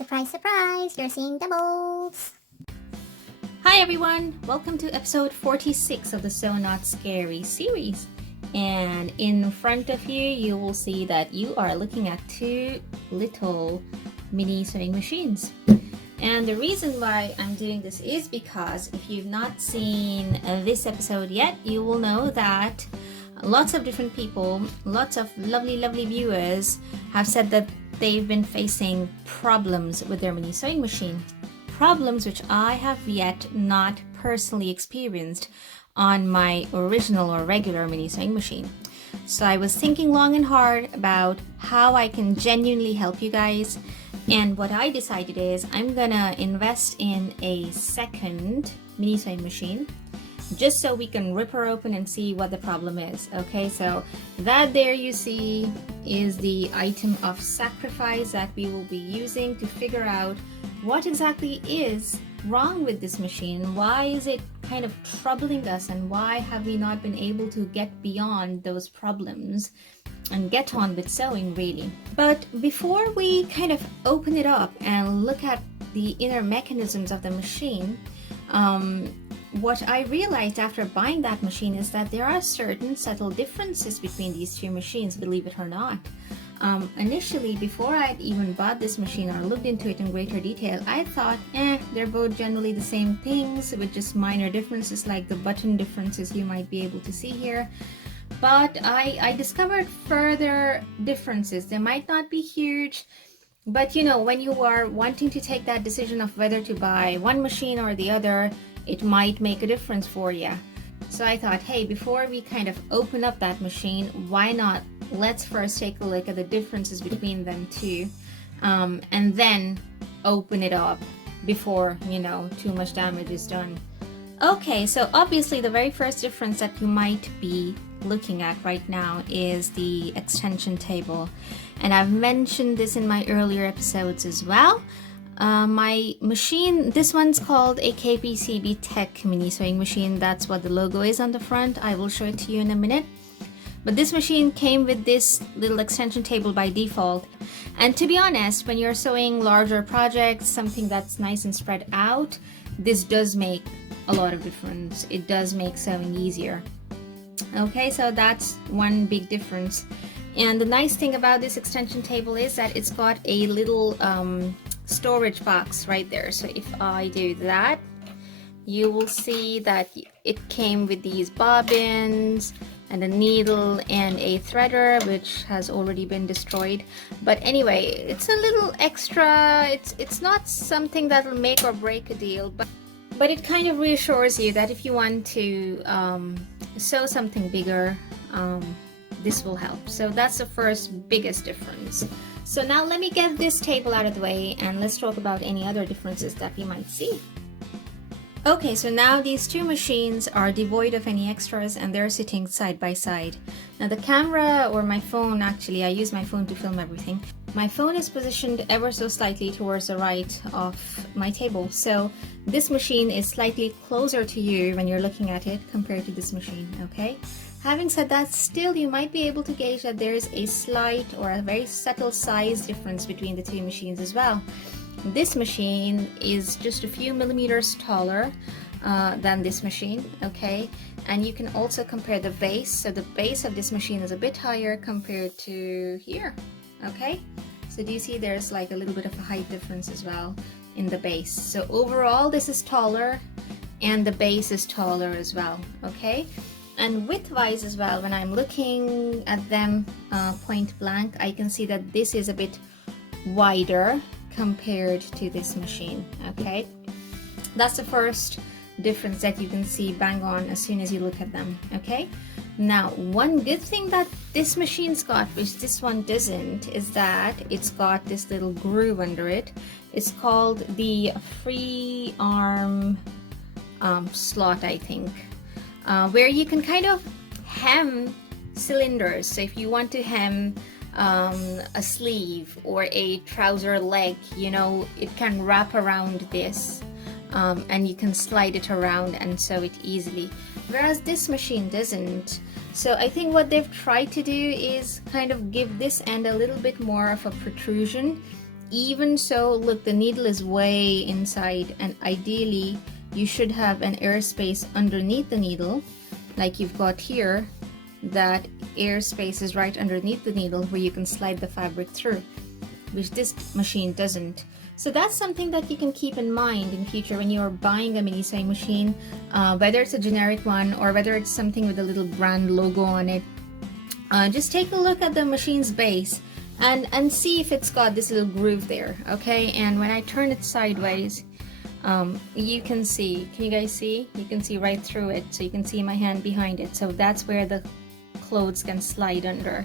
Surprise, surprise, you're seeing doubles. Hi everyone, welcome to episode 46 of the So Not Scary series. And in front of you, you will see that you are looking at two little mini sewing machines. And the reason why I'm doing this is because if you've not seen this episode yet, you will know that lots of different people, lots of lovely viewers have said that they've been facing problems with their mini sewing machine. Problems which I have yet not personally experienced on my original or regular mini sewing machine. So I was thinking long and hard about how I can genuinely help you guys, and what I decided is I'm gonna invest in a second mini sewing machine just so we can rip her open and see what the problem is. Okay, so that there you see is the item of sacrifice that we will be using to figure out what exactly is wrong with this machine. Why is it kind of troubling us, and why have we not been able to get beyond those problems and get on with sewing really. But before we kind of open it up and look at the inner mechanisms of the machine, what I realized after buying that machine is that there are certain subtle differences between these two machines, believe it or not. Initially, before I'd even bought this machine or looked into it in greater detail, I thought, they're both generally the same things with just minor differences like the button differences you might be able to see here. But I discovered further differences. They might not be huge, but you know, when you are wanting to take that decision of whether to buy one machine or the other, it might make a difference for you. So I thought, hey, before we kind of open up that machine, why not let's first take a look at the differences between them two, and then open it up before, you know, too much damage is done. Okay, so obviously the very first difference that you might be looking at right now is the extension table, and I've mentioned this in my earlier episodes as well. My machine, this one's called a KPCB Tech mini sewing machine. That's what the logo is on the front. I will show it to you in a minute. But this machine came with this little extension table by default. And to be honest, when you're sewing larger projects, something that's nice and spread out, this does make a lot of difference. It does make sewing easier. Okay, so that's one big difference. And the nice thing about this extension table is that it's got a little storage box right there. So if I do that, you will see that it came with these bobbins and a needle and a threader, which has already been destroyed. But anyway, it's a little extra. It's not something that will make or break a deal, but it kind of reassures you that if you want to sew something bigger, this will help. So that's the first biggest difference. So now let me get this table out of the way and let's talk about any other differences that we might see. Okay, so now these two machines are devoid of any extras and they're sitting side by side. Now the camera, or my phone, actually I use my phone to film everything. My phone is positioned ever so slightly towards the right of my table. So this machine is slightly closer to you when you're looking at it compared to this machine, okay? Having said that, still you might be able to gauge that there's a slight or a very subtle size difference between the two machines as well. This machine is just a few millimeters taller than this machine, okay? And you can also compare the base. So the base of this machine is a bit higher compared to here, okay? So do you see there's like a little bit of a height difference as well in the base. So overall this is taller and the base is taller as well, okay? And width-wise as well, when I'm looking at them point blank, I can see that this is a bit wider compared to this machine, okay? That's the first difference that you can see bang on as soon as you look at them, okay? Now, one good thing that this machine's got, which this one doesn't, is that it's got this little groove under it. It's called the free arm slot, I think. Where you can kind of hem cylinders. So if you want to hem a sleeve or a trouser leg, you know, it can wrap around this and you can slide it around and sew it easily, whereas this machine doesn't. So I think what they've tried to do is kind of give this end a little bit more of a protrusion even so, look, the needle is way inside, and ideally you should have an airspace underneath the needle, like you've got here. That airspace is right underneath the needle where you can slide the fabric through, which this machine doesn't. So that's something that you can keep in mind in future when you're buying a mini sewing machine, whether it's a generic one or whether it's something with a little brand logo on it. Just take a look at the machine's base and see if it's got this little groove there, okay? And when I turn it sideways, you can see, can you guys see? You can see right through it, so you can see my hand behind it. So that's where the clothes can slide under.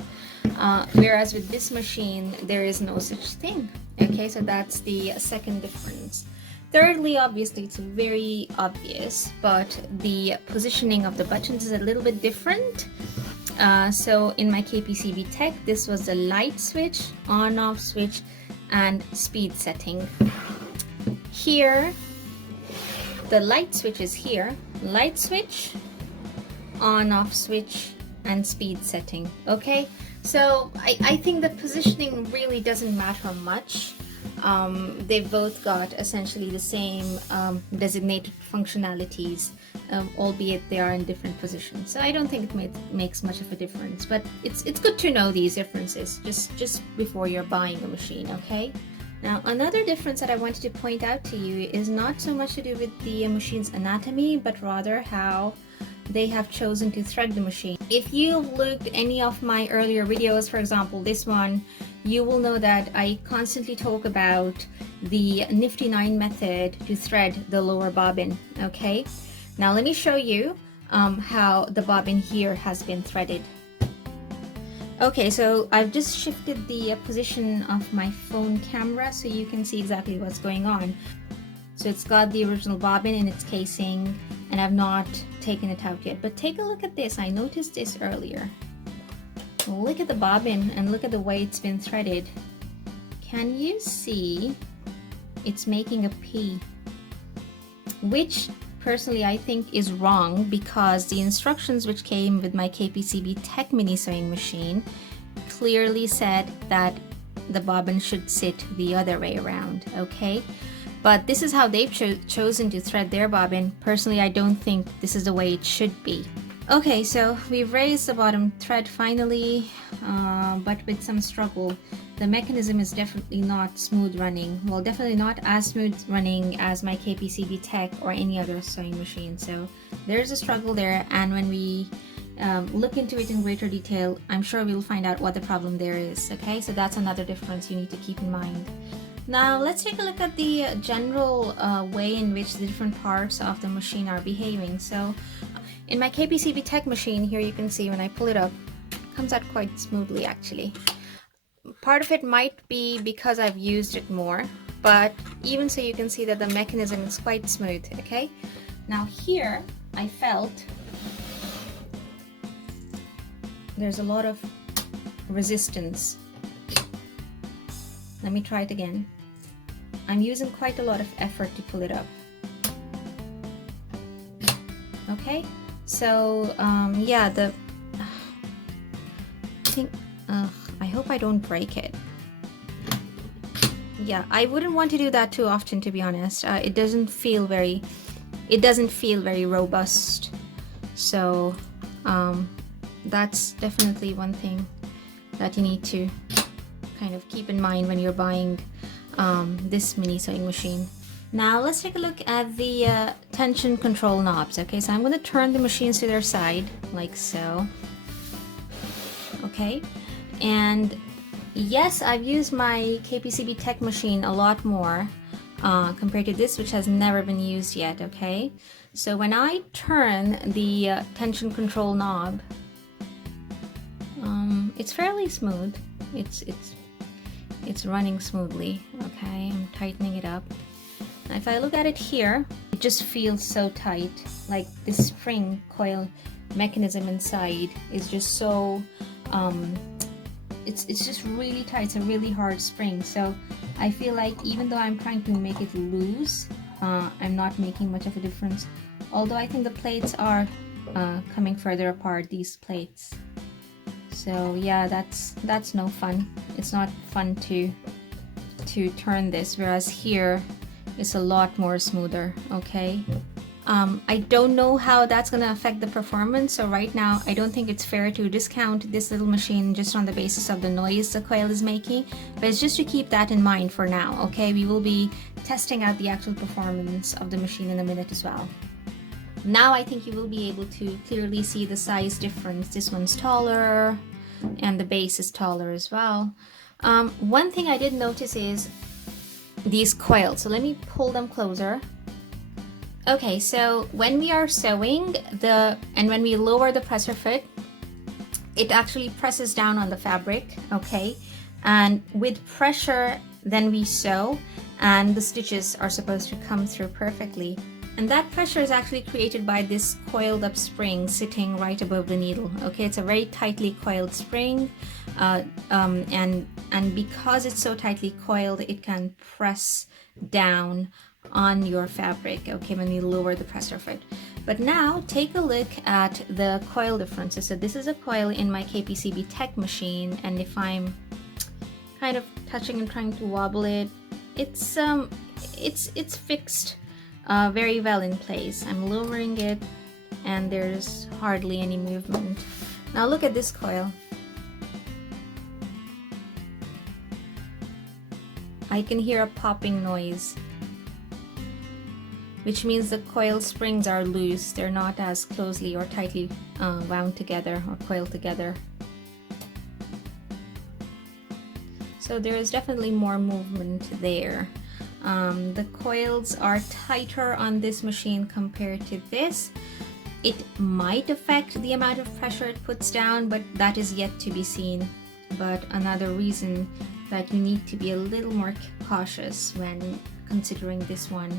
Whereas with this machine, there is no such thing. Okay, so that's the second difference. Thirdly, obviously, it's very obvious, but the positioning of the buttons is a little bit different. So in my KPCB Tech, this was the light switch, on-off switch, and speed setting. Here, the light switch is here, light switch, on-off switch, and speed setting. Okay, so I think the positioning really doesn't matter much. They've both got essentially the same designated functionalities, albeit they are in different positions. So I don't think it makes much of a difference, but it's good to know these differences just before you're buying a machine, okay? Now, another difference that I wanted to point out to you is not so much to do with the machine's anatomy, but rather how they have chosen to thread the machine. If you looked any of my earlier videos, for example this one, you will know that I constantly talk about the Nifty 9 method to thread the lower bobbin. Okay, now let me show you how the bobbin here has been threaded. Okay, so I've just shifted the position of my phone camera so you can see exactly what's going on. So it's got the original bobbin in its casing, and I've not taken it out yet. But take a look at this. I noticed this earlier. Look at the bobbin and look at the way it's been threaded. Can you see it's making a P? Which personally I think is wrong, because the instructions which came with my KPCB Tech Mini Sewing Machine clearly said that the bobbin should sit the other way around, okay? But this is how they've chosen to thread their bobbin. Personally, I don't think this is the way it should be. Okay, so we've raised the bottom thread finally, but with some struggle. The mechanism is definitely not smooth running. Well, definitely not as smooth running as my KPCB Tech or any other sewing machine. So there's a struggle there, and when we look into it in greater detail, I'm sure we'll find out what the problem there is. Okay, so that's another difference you need to keep in mind. Now let's take a look at the general way in which the different parts of the machine are behaving. So in my KPCB Tech machine, here you can see when I pull it up, it comes out quite smoothly actually. Part of it might be because I've used it more, but even so you can see that the mechanism is quite smooth, okay? Now here, I felt there's a lot of resistance. Let me try it again. I'm using quite a lot of effort to pull it up. Okay, so yeah, I hope I don't break it. Yeah, I wouldn't want to do that too often, to be honest. It doesn't feel very robust. So that's definitely one thing that you need to kind of keep in mind when you're buying this mini sewing machine. Now let's take a look at the tension control knobs. Okay, so I'm going to turn the machines to their side like so. Okay, and yes, I've used my KPCB Tech machine a lot more compared to this, which has never been used yet. Okay, so when I turn the tension control knob, it's fairly smooth. It's running smoothly. Okay, I'm tightening it up. Now if I look at it here, it just feels so tight. Like this spring coil mechanism inside is just so it's just really tight. It's a really hard spring. So I feel like even though I'm trying to make it loose, I'm not making much of a difference. Although I think the plates are coming further apart, these plates. So yeah, that's no fun. It's not fun to to turn this, whereas here it's a lot more smoother, okay? I don't know how that's gonna affect the performance, so right now I don't think it's fair to discount this little machine just on the basis of the noise the coil is making, but it's just to keep that in mind for now, okay? We will be testing out the actual performance of the machine in a minute as well. Now I think you will be able to clearly see the size difference. This one's taller and the base is taller as well. One thing I did notice is these coils, so let me pull them closer. Okay, so when we are sewing and when we lower the presser foot, it actually presses down on the fabric, okay? And with pressure, then we sew, and the stitches are supposed to come through perfectly. And that pressure is actually created by this coiled up spring sitting right above the needle, okay? It's a very tightly coiled spring, and because it's so tightly coiled, it can press down on your fabric, okay, when you lower the presser foot. But now take a look at the coil differences. So this is a coil in my KPCB Tech machine, and if I'm kind of touching and trying to wobble it, it's fixed very well in place. I'm lowering it and there's hardly any movement. Now look at this coil. I can hear a popping noise, which means the coil springs are loose. They're not as closely or tightly wound together or coiled together. So there is definitely more movement there. The coils are tighter on this machine compared to this. It might affect the amount of pressure it puts down, but that is yet to be seen. But another reason that you need to be a little more cautious when considering this one.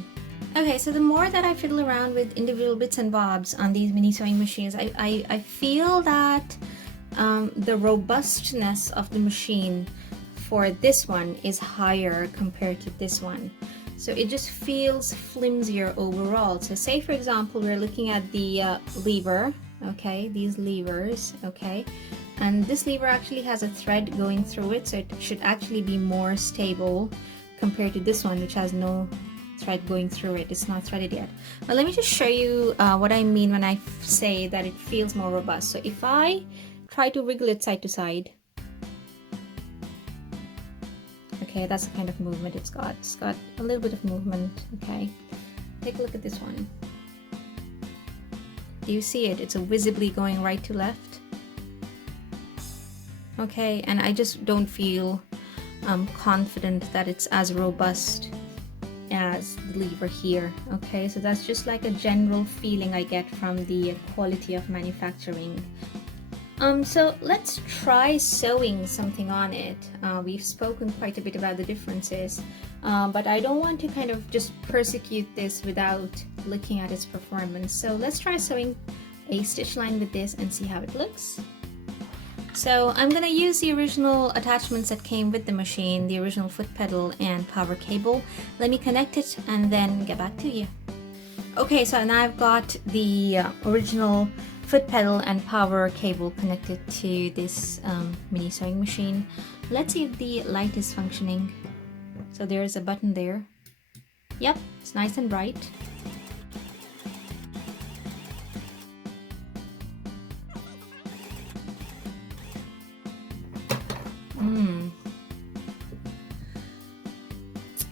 Okay, so the more that I fiddle around with individual bits and bobs on these mini sewing machines, I feel that the robustness of the machine for this one is higher compared to this one. So it just feels flimsier overall. So say for example, we're looking at the lever, okay, these levers, okay, and this lever actually has a thread going through it, so it should actually be more stable compared to this one, which has no thread going through it. It's not threaded yet. But let me just show you what I mean when I say that it feels more robust. So if I try to wriggle it side to side, okay, that's the kind of movement it's got. It's got a little bit of movement, okay. Take a look at this one. Do you see it? It's visibly going right to left. Okay, and I just don't feel confident that it's as robust as the lever here, okay. So that's just like a general feeling I get from the quality of manufacturing. So let's try sewing something on it. We've spoken quite a bit about the differences, but I don't want to kind of just persecute this without looking at its performance. So let's try sewing a stitch line with this and see how it looks. So I'm gonna use the original attachments that came with the machine, the original foot pedal and power cable. Let me connect it and then get back to you. Okay, so now I've got the original foot pedal and power cable connected to this mini sewing machine. Let's see if the light is functioning. So there's a button there. Yep, it's nice and bright.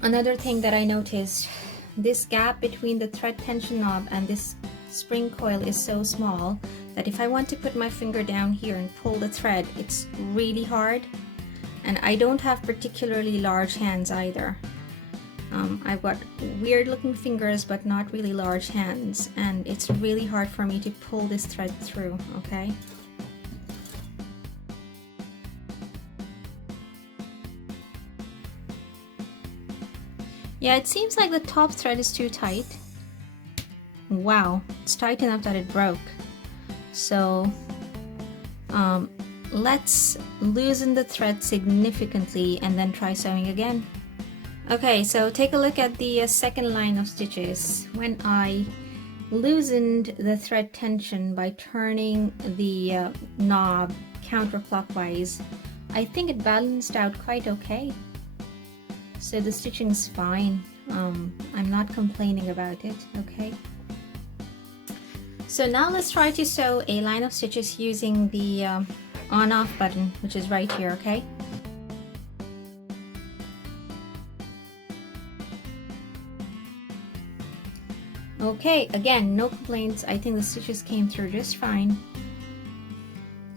Another thing that I noticed, this gap between the thread tension knob and this spring coil is so small that if I want to put my finger down here and pull the thread, it's really hard. And I don't have particularly large hands either. I've got weird looking fingers but not really large hands, and it's really hard for me to pull this thread through, okay? Yeah, it seems like the top thread is too tight. Wow, it's tight enough that it broke. So let's loosen the thread significantly and then try sewing again. Okay, so take a look at the second line of stitches. When I loosened the thread tension by turning the knob counterclockwise, I think it balanced out quite okay. so the stitching is fine. I'm not complaining about it, okay? So now let's try to sew a line of stitches using the on-off button, which is right here, okay? Okay, again, no complaints. I think the stitches came through just fine.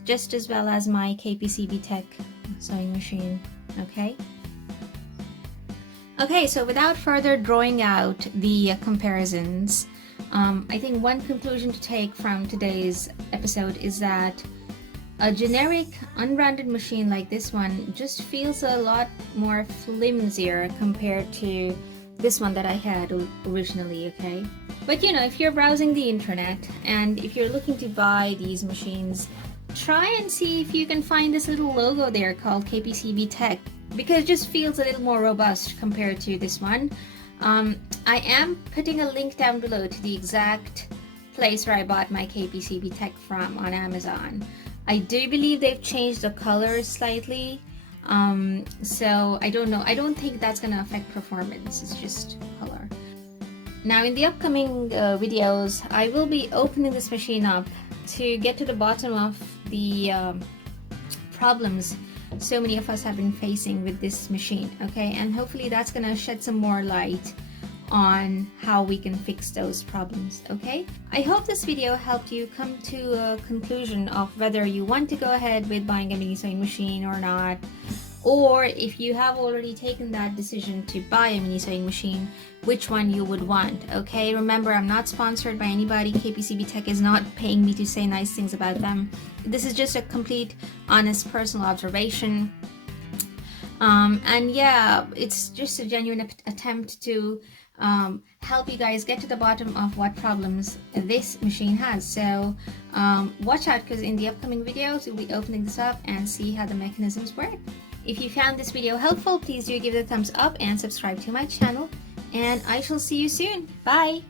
Just as well as my KPCB Tech sewing machine, okay? Okay, so without further drawing out the comparisons, I think one conclusion to take from today's episode is that a generic unbranded machine like this one just feels a lot more flimsier compared to this one that I had originally, okay? But you know, if you're browsing the internet and if you're looking to buy these machines, try and see if you can find this little logo there called KPCB Tech, because it just feels a little more robust compared to this one. I am putting a link down below to the exact place where I bought my KPCB Tech from on Amazon. I do believe they've changed the colors slightly, so I don't know. I don't think that's gonna affect performance. It's just color. Now in the upcoming videos, I will be opening this machine up to get to the bottom of the problems so many of us have been facing with this machine, okay? And hopefully that's gonna shed some more light on how we can fix those problems, okay? I hope this video helped you come to a conclusion of whether you want to go ahead with buying a mini sewing machine or not, or if you have already taken that decision to buy a mini sewing machine, which one you would want, okay? Remember, I'm not sponsored by anybody. KPCB Tech is not paying me to say nice things about them. This is just a complete, honest, personal observation. And yeah, it's just a genuine attempt to help you guys get to the bottom of what problems this machine has. So watch out, because in the upcoming videos we'll be opening this up and see how the mechanisms work. If you found this video helpful, please do give it a thumbs up and subscribe to my channel, and I shall see you soon. Bye!